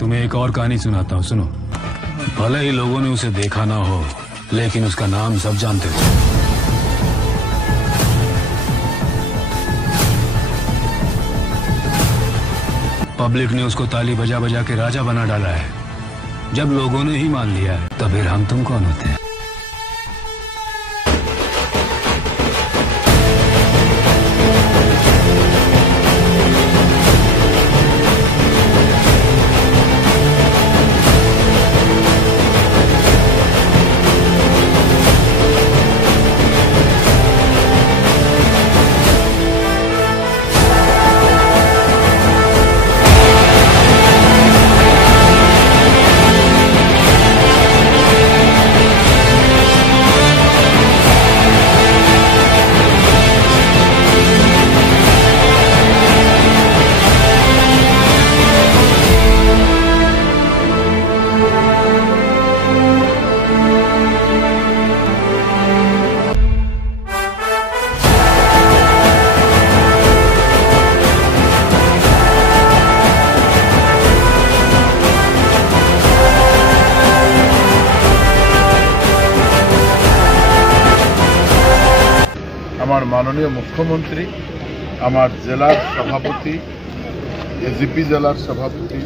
तुम्हें एक और कहानी सुनाता हूँ, सुनो। भले ही लोगों ने उसे देखा ना हो, लेकिन उसका नाम सब जानते थे। पब्लिक ने उसको ताली बजा बजा के राजा बना डाला है। जब लोगों ने ही मान लिया है, तो फिर हम तुम कौन होते हैं? আমার মাননীয় মুখ্যমন্ত্রী, আমার জেলার সভাপতি, এজিপি জেলার সভাপতি,